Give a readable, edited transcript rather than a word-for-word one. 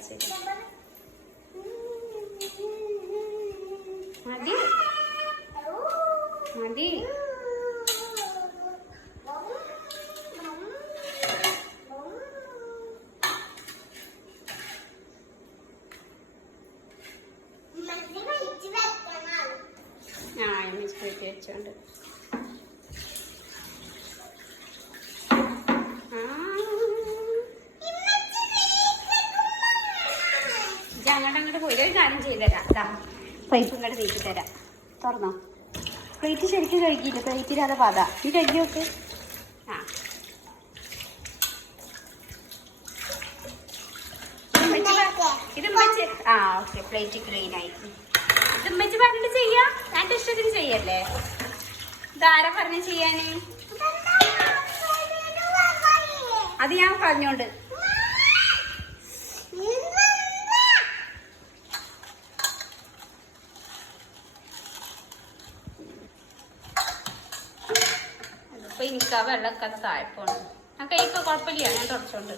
സഹായിച്ചു. മതി മതി. വെച്ചോണ്ട് അങ്ങോട്ട് പോയി ഒരു കാര്യം ചെയ്ത് തരാം. പൈപ്പ് ഇങ്ങോട്ട് നീക്കി തരാം. തുറന്നോ. പ്ലേറ്റ് ശരിക്കും കഴുകിയില്ല. പ്ലേറ്റില്ലാതെ പാത നീ കഴുകി നോക്ക്. ഇത് ഓക്കെ. പ്ലേറ്റ് ക്ലീൻ ആയി. ഇത് ഉമ്മച്ചി പറഞ്ഞിട്ട് ചെയ്യാം. എന്റെ ഇഷ്ടത്തിന് ചെയ്യല്ലേ. ഇതാരാ പറഞ്ഞ ചെയ്യാന്? അത് ഞാൻ പറഞ്ഞോണ്ട്. അതിപ്പോ എനിക്ക് ആ വെള്ളമൊക്കെ താഴെപ്പോണ്ട്. ഞാൻ കഴിക്കാൻ കുഴപ്പമില്ല. ഞാൻ തുടച്ചോണ്ട്